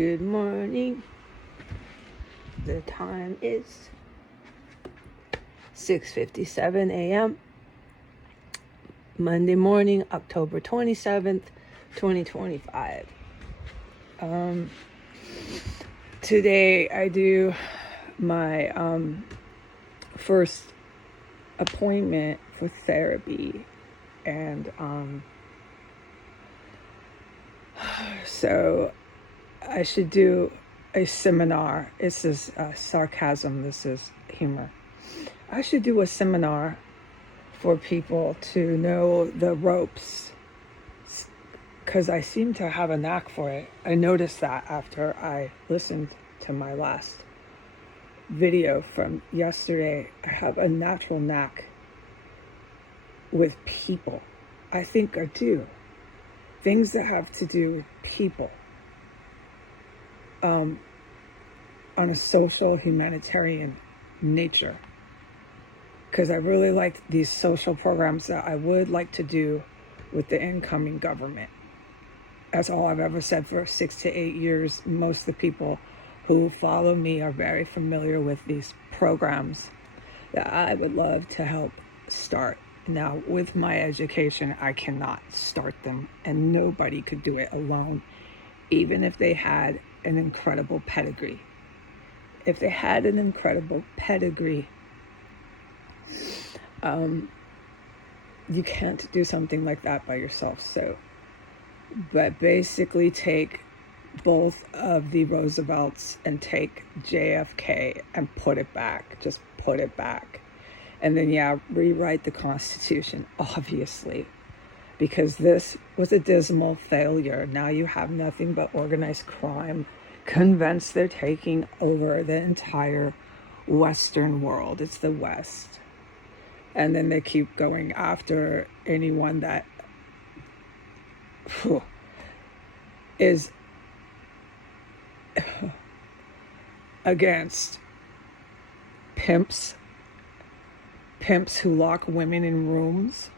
Good morning. The time is 6:57 a.m. Monday morning, October 27th, 2025. Today I do my first appointment for therapy, and so I should do a seminar. This is sarcasm, this is humor. I should do a seminar for people to know the ropes, because I seem to have a knack for it. I noticed that after I listened to my last video from yesterday. I have a natural knack with people. I think I do. Things that have to do with people. On a social humanitarian nature. Because I really like these social programs that I would like to do with the incoming government. That's all I've ever said for 6 to 8 years. Most of the people who follow me are very familiar with these programs that I would love to help start. Now, with my education, I cannot start them, and nobody could do it alone, even if they had an incredible pedigree. If they had an incredible pedigree, you can't do something like that by yourself. But basically take both of the Roosevelts and take JFK and put it back. Just put it back. And then, rewrite the Constitution, obviously, because this was a dismal failure. Now you have nothing but organized crime, convinced they're taking over the entire Western world. It's the West. And then they keep going after anyone that is against pimps who lock women in rooms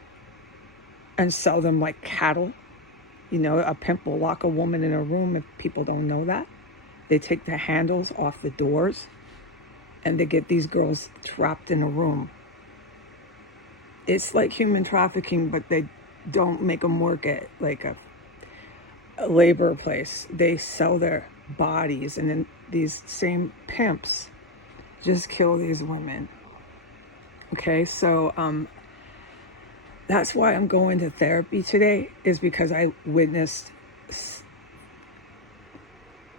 and sell them like cattle. You know, a pimp will lock a woman in a room. If people don't know that, they take the handles off the doors and they get these girls trapped in a room. It's like human trafficking, but they don't make them work at like a labor place. They sell their bodies, and then these same pimps just kill these women. Okay, so that's why I'm going to therapy today, is because I witnessed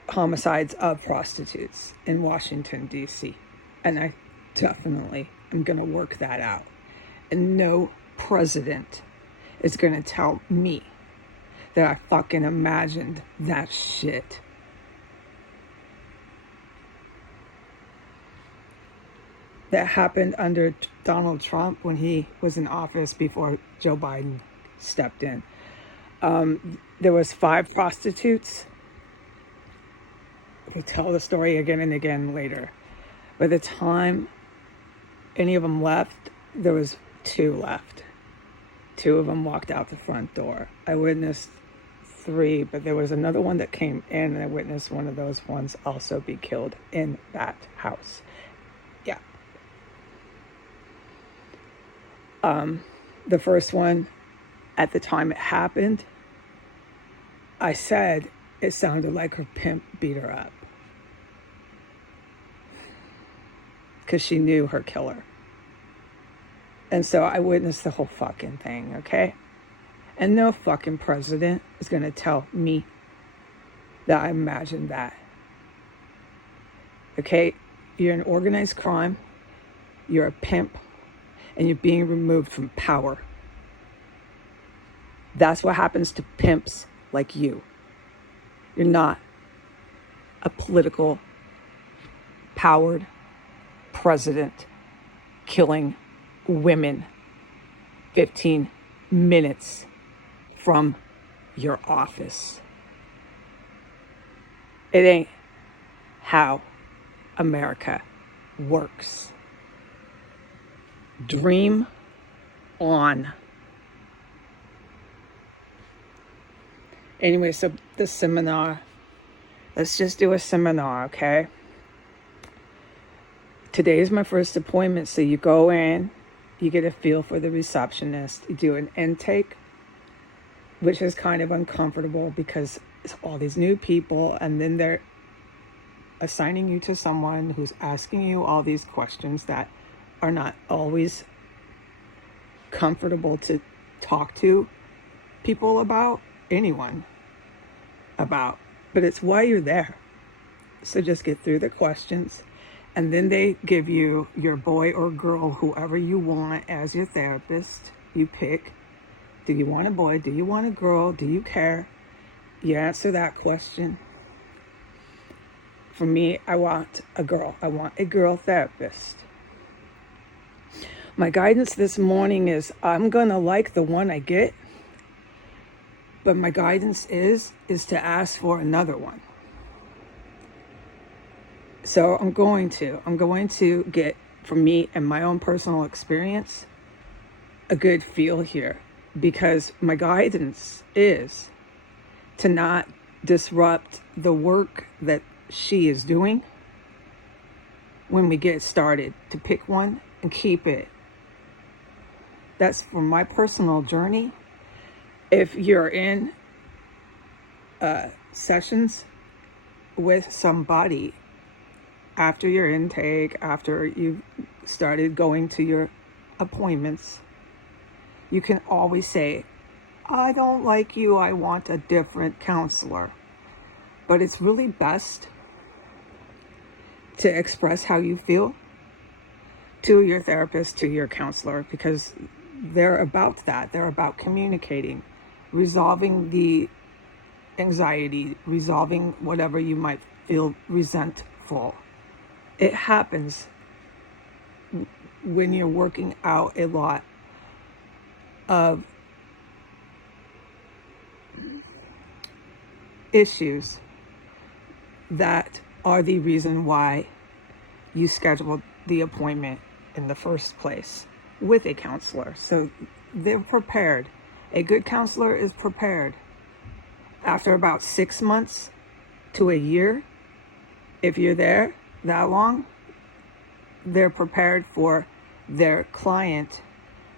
homicides of prostitutes in Washington, D.C. And I definitely am going to work that out. And no president is going to tell me that I fucking imagined that shit. That happened under Donald Trump when he was in office before Joe Biden stepped in. There was 5 prostitutes. We'll tell the story again and again later. By the time any of them left, there was 2 left. 2 of them walked out the front door. I witnessed 3, but there was another one that came in, and I witnessed one of those ones also be killed in that house. Yeah. The first one, at the time it happened, I said it sounded like her pimp beat her up, because she knew her killer. And so I witnessed the whole fucking thing, okay? And no fucking president is going to tell me that I imagined that. Okay? You're an organized crime. You're a pimp. And you're being removed from power. That's what happens to pimps like you. You're not a political, powered president killing women 15 minutes from your office. It ain't how America works. Dream on. Anyway, so the seminar Let's just do a seminar, okay? Today is my first appointment, so you go in, you get a feel for the receptionist, you do an intake, which is kind of uncomfortable because it's all these new people, and then they're assigning you to someone who's asking you all these questions that are not always comfortable to talk to people about, anyone about, but it's why you're there. So just get through the questions, and then they give you your boy or girl, whoever you want as your therapist. You pick, do you want a boy? Do you want a girl? Do you care? You answer that question. For me, I want a girl. I want a girl therapist. My guidance this morning is I'm going to like the one I get, but my guidance is to ask for another one. So I'm going to get, from me and my own personal experience, a good feel here, because my guidance is to not disrupt the work that she is doing when we get started, to pick one and keep it. That's for my personal journey. If you're in sessions with somebody after your intake, after you've started going to your appointments, you can always say, I don't like you, I want a different counselor. But it's really best to express how you feel to your therapist, to your counselor, because they're about that. They're about communicating, resolving the anxiety, resolving whatever you might feel resentful. It happens when you're working out a lot of issues that are the reason why you scheduled the appointment in the first place with a counselor. So they're prepared. A good counselor is prepared. After about 6 months to a year, if you're there that long, they're prepared for their client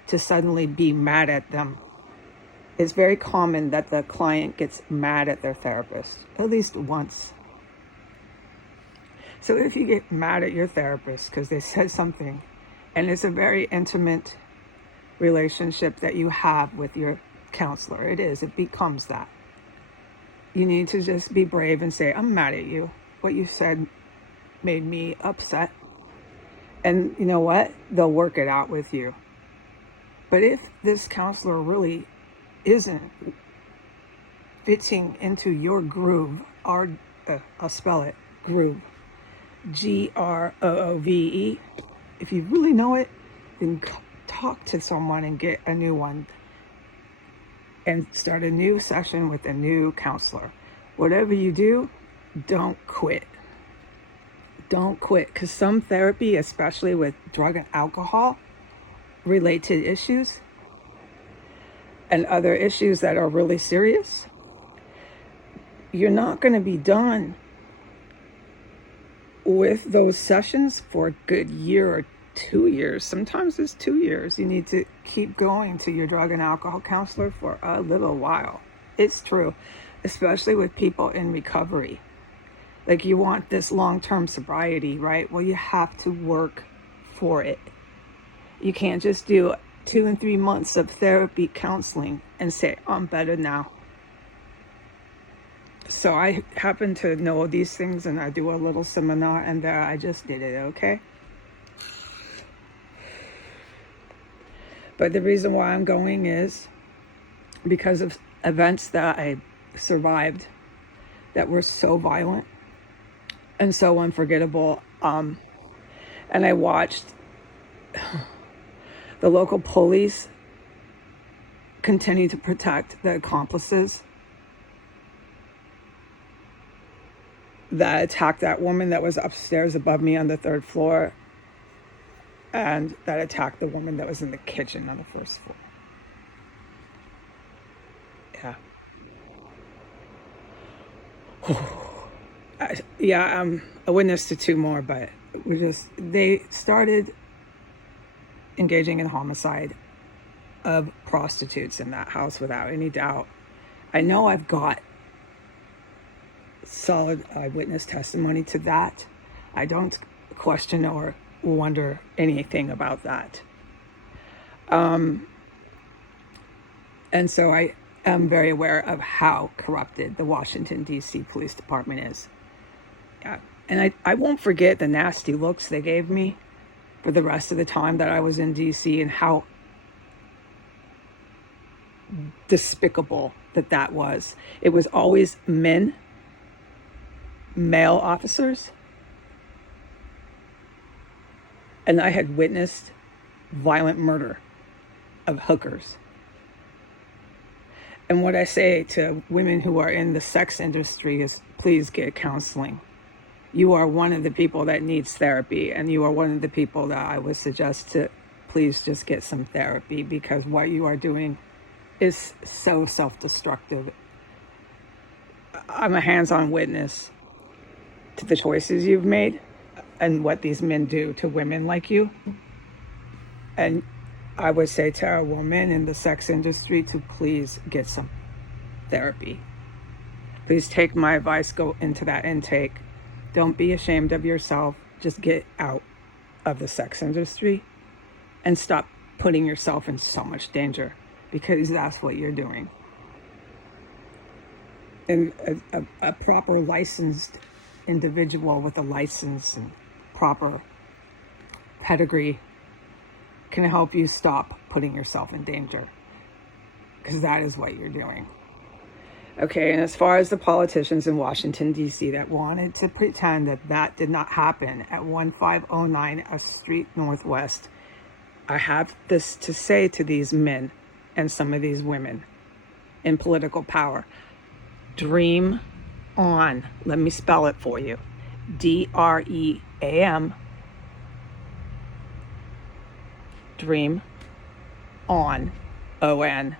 to suddenly be mad at them. It's very common that the client gets mad at their therapist at least once. So if you get mad at your therapist because they said something, and it's a very intimate relationship that you have with your counselor, it becomes that. You need to just be brave and say, I'm mad at you. What you said made me upset. And you know what? They'll work it out with you. But if this counselor really isn't fitting into your groove, I'll spell it, groove, Groove. If you really know it, then talk to someone and get a new one and start a new session with a new counselor. Whatever you do, don't quit. Don't quit, because some therapy, especially with drug and alcohol related issues and other issues that are really serious, you're not going to be done with those sessions for a good year or 2 years. Sometimes it's 2 years. You need to keep going to your drug and alcohol counselor for a little while. It's true, especially with people in recovery. Like, you want this long-term sobriety, right? Well, you have to work for it. You can't just do 2 and 3 months of therapy counseling and say, I'm better now. So I happen to know these things, and I do a little seminar, and there I just did it, okay? But the reason why I'm going is because of events that I survived that were so violent and so unforgettable. And I watched the local police continue to protect the accomplices that attacked that woman that was upstairs above me on the 3rd floor, and that attacked the woman that was in the kitchen on the 1st floor. Yeah. Yeah, I'm a witness to two more, but they started engaging in homicide of prostitutes in that house without any doubt. I know I've got solid eyewitness testimony to that. I don't question or wonder anything about that. And so I am very aware of how corrupted the Washington, D.C. Police Department is. Yeah. And I won't forget the nasty looks they gave me for the rest of the time that I was in D.C. and how despicable that was. It was always men, male officers. And I had witnessed violent murder of hookers. And what I say to women who are in the sex industry is, please get counseling. You are one of the people that needs therapy, and you are one of the people that I would suggest to please just get some therapy, because what you are doing is so self-destructive. I'm a hands-on witness to the choices you've made and what these men do to women like you. And I would say to a woman in the sex industry to please get some therapy. Please take my advice, go into that intake. Don't be ashamed of yourself. Just get out of the sex industry and stop putting yourself in so much danger, because that's what you're doing. And a proper licensed individual with a license and proper pedigree can help you stop putting yourself in danger, because that is what you're doing. Okay, and as far as the politicians in Washington, D.C. that wanted to pretend that did not happen at 1509 A Street Northwest, I have this to say to these men and some of these women in political power. Dream on. Let me spell it for you. DREAM. Dream on. ON.